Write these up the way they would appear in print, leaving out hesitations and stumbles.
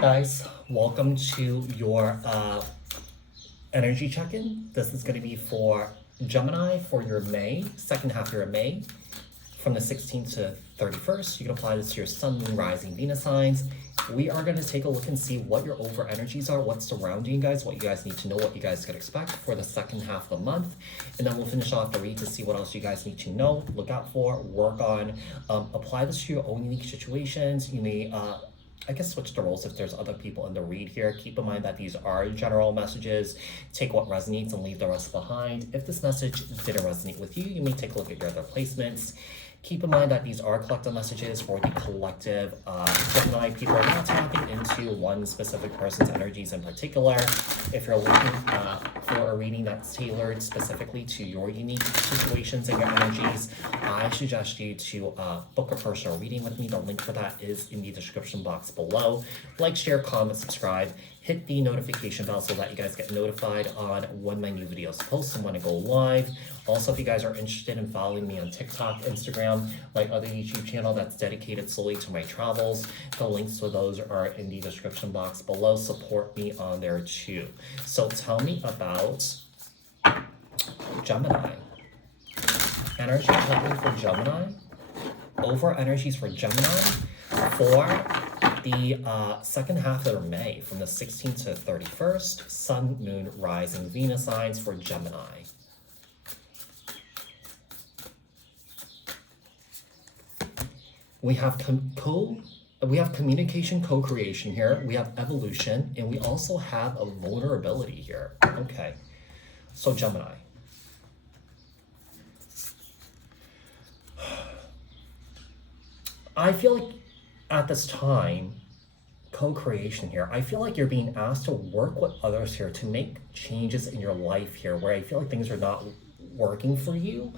Guys, welcome to your energy check-in. This is going to be for Gemini for your May, second half of your May, from the 16th to 31st. You can apply this to your Sun, Moon, Rising, Venus signs. We are going to take a look and see what your over energies are, what's surrounding you guys, what you guys need to know, what you guys can expect for the second half of the month. And then we'll finish off the read to see what else you guys need to know, look out for, work on, apply this to your own unique situations. You may I guess switch the roles if there's other people in the read here. Keep in mind that these are general messages. Take what resonates and leave the rest behind. If this message didn't resonate with you, you may take a look at your other placements. Keep in mind that these are collective messages for the collective Gemini people. We're not tapping into one specific person's energies in particular. If you're looking for a reading that's tailored specifically to your unique situations and your energies, I suggest you to book a personal reading with me. The link for that is in the description box below. Like, share, comment, subscribe. Hit the notification bell so that you guys get notified on when my new videos post and when I go live. Also, if you guys are interested in following me on TikTok, Instagram, my other YouTube channel that's dedicated solely to my travels, the links to those are in the description box below. Support me on there too. So tell me about Gemini. Energy checking for Gemini. Over energies for Gemini for the second half of May, from the 16th to 31st, Sun, Moon, Rising, Venus signs for Gemini. We have communication, co-creation here. We have evolution, and we also have a vulnerability here. Okay, so Gemini. I feel like at this time, co-creation here, I feel like you're being asked to work with others here to make changes in your life here where I feel like things are not working for you.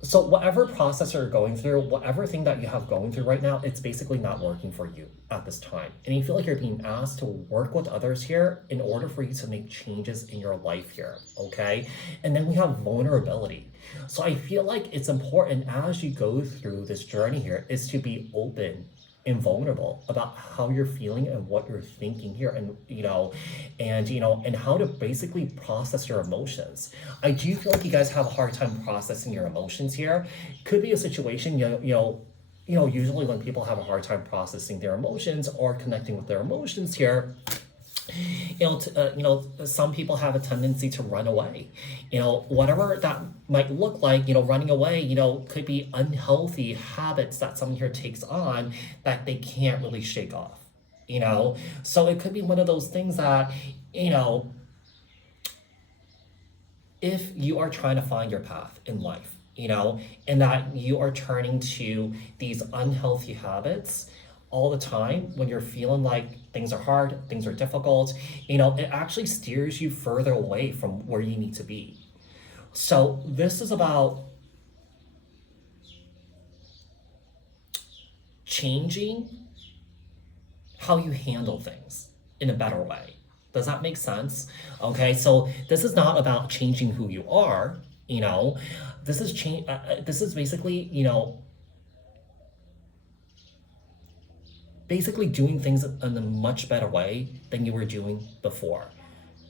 So whatever process you're going through, whatever thing that you have going through right now, it's basically not working for you at this time. And you feel like you're being asked to work with others here in order for you to make changes in your life here, okay? And then we have vulnerability. So I feel like it's important as you go through this journey here is to be open and vulnerable about how you're feeling and what you're thinking here, and and how to basically process your emotions. I do feel like you guys have a hard time processing your emotions here. Could be a situation, usually when people have a hard time processing their emotions or connecting with their emotions here, some people have a tendency to run away. Whatever that might look like, running away, could be unhealthy habits that someone here takes on that they can't really shake off, So it could be one of those things that, if you are trying to find your path in life, and that you are turning to these unhealthy habits all the time when you're feeling like things are hard, things are difficult, it actually steers you further away from where you need to be. So this is about changing how you handle things in a better way. Does that make sense? Okay, so this is not about changing who you are, this is basically, basically doing things in a much better way than you were doing before.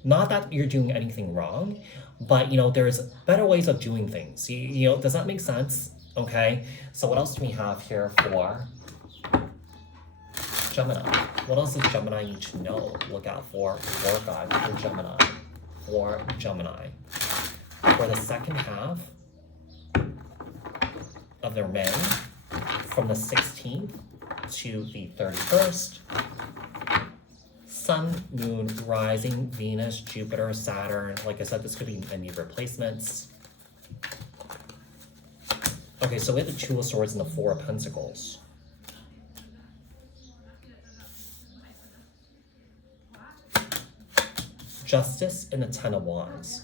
Not that you're doing anything wrong, but there's better ways of doing things. Does that make sense? Okay, so what else do we have here for Gemini? What else does Gemini need to know? Look out for, work on for Gemini. For the second half of their May, from the 16th to the 31st, Sun, Moon, Rising, Venus, Jupiter, Saturn. Like I said, this could be any replacements. Okay, so we have the Two of Swords and the Four of Pentacles. Justice and the Ten of Wands.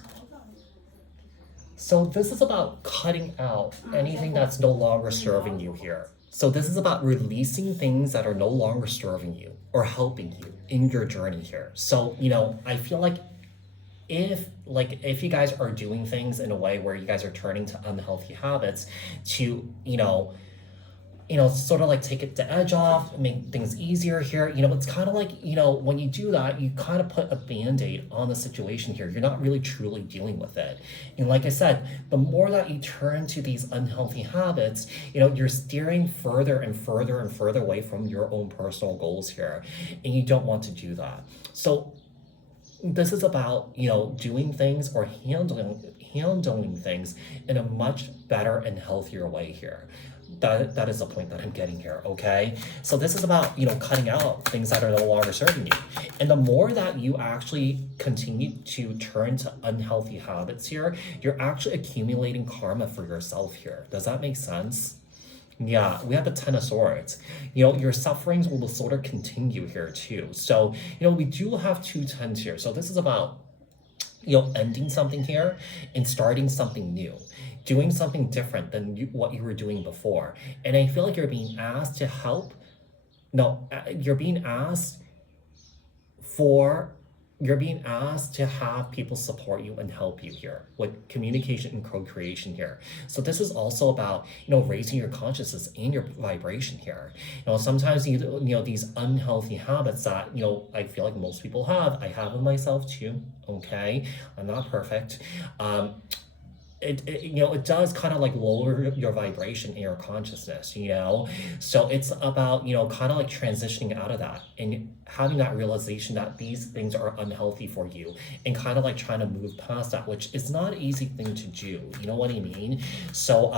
So this is about cutting out anything that's no longer serving you here. So this is about releasing things that are no longer serving you or helping you in your journey here. So, I feel like if you guys are doing things in a way where you guys are turning to unhealthy habits to, sort of like take it the edge off, make things easier here. It's kind of like, when you do that, you kind of put a band-aid on the situation here. You're not really truly dealing with it. And like I said, the more that you turn to these unhealthy habits, you're steering further and further and further away from your own personal goals here. And you don't want to do that. So this is about, doing things or handling things in a much better and healthier way here. That is the point that I'm getting here, okay? So this is about, cutting out things that are no longer serving you. And the more that you actually continue to turn to unhealthy habits here, you're actually accumulating karma for yourself here. Does that make sense? Yeah, we have the Ten of Swords. Your sufferings will sort of continue here too. So, we do have two tens here. So this is about, ending something here and starting something new, doing something different than what you were doing before. And I feel like you're being asked to help. No, you're being asked to have people support you and help you here with communication and co-creation here. So this is also about, raising your consciousness and your vibration here. Sometimes these unhealthy habits that, I feel like most people have, I have them myself too, okay? I'm not perfect. It does kind of like lower your vibration and your consciousness, so it's about, kind of like transitioning out of that and having that realization that these things are unhealthy for you and kind of like trying to move past that, which is not an easy thing to do. You know what I mean? So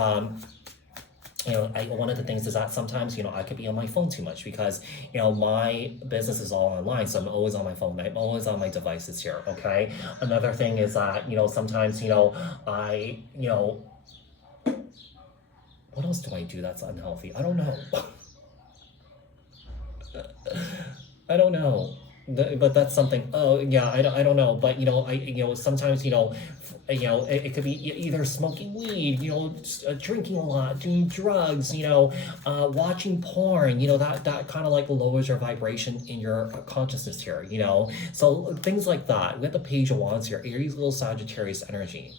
one of the things is that sometimes, I could be on my phone too much because, my business is all online. So I'm always on my phone. I'm always on my devices here. Okay. Another thing is that, sometimes, what else do I do that's unhealthy? I don't know. I don't know. But that's something. Oh yeah, I don't know. But sometimes it could be either smoking weed, drinking a lot, doing drugs, watching porn. That kind of like lowers your vibration in your consciousness here. So things like that. We have the Page of Wands here, Aries, little Sagittarius energy.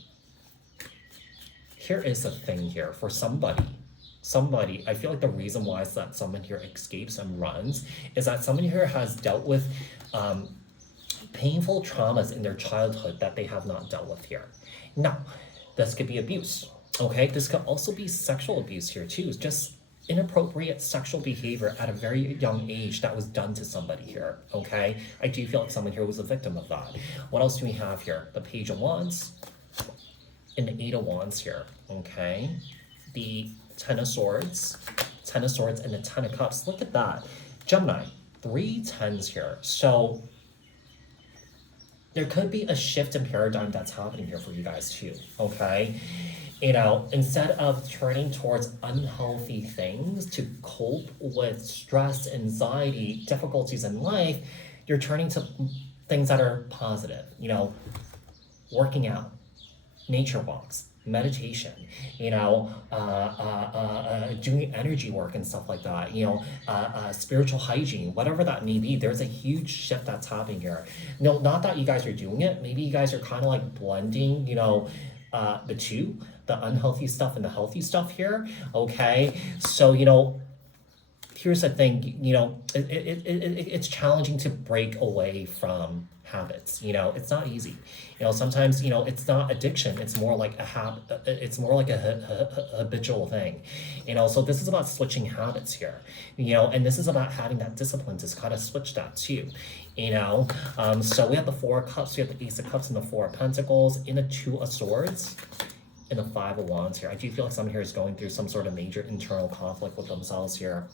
Here is the thing here for somebody, I feel like the reason why is that someone here escapes and runs is that someone here has dealt with painful traumas in their childhood that they have not dealt with here. Now, this could be abuse, okay? This could also be sexual abuse here too. It's just inappropriate sexual behavior at a very young age that was done to somebody here, okay? I do feel like someone here was a victim of that. What else do we have here? The Page of Wands and the Eight of Wands here, okay? The Ten of Swords, and the Ten of Cups. Look at that. Gemini, 3 tens here. So there could be a shift in paradigm that's happening here for you guys too, okay? Instead of turning towards unhealthy things to cope with stress, anxiety, difficulties in life, you're turning to things that are positive, working out, nature walks, meditation, doing energy work and stuff like that, spiritual hygiene, whatever that may be. There's a huge shift that's happening here. No, not that you guys are doing it. Maybe you guys are kind of like blending, the two, the unhealthy stuff and the healthy stuff here. Okay. So, here's the thing, it's challenging to break away from habits. It's not easy. Sometimes, it's not addiction. It's more like a it's more like a habitual thing. So this is about switching habits here, and this is about having that discipline to kind of switch that too. So we have the Four of Cups, we have the Ace of Cups and the Four of Pentacles, and the Two of Swords, and the Five of Wands here. I do feel like someone here is going through some sort of major internal conflict with themselves here.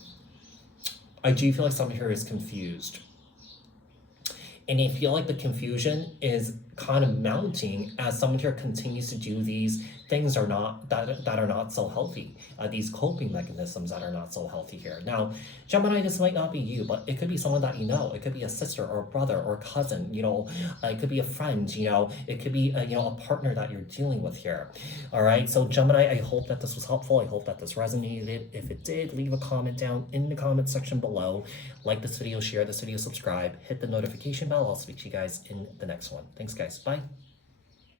I do feel like someone here is confused. And I feel like the confusion is kind of mounting as someone here continues to do these things that are not so healthy, these coping mechanisms that are not so healthy here. Now, Gemini, this might not be you, but it could be someone that it could be a sister or a brother or a cousin, it could be a friend, it could be a partner that you're dealing with here. All right, so Gemini, I hope that this was helpful. I hope that this resonated. If it did, leave a comment down in the comment section below. Like this video, share this video, subscribe, hit the notification bell. I'll speak to you guys in the next one. Thanks, guys. Bye.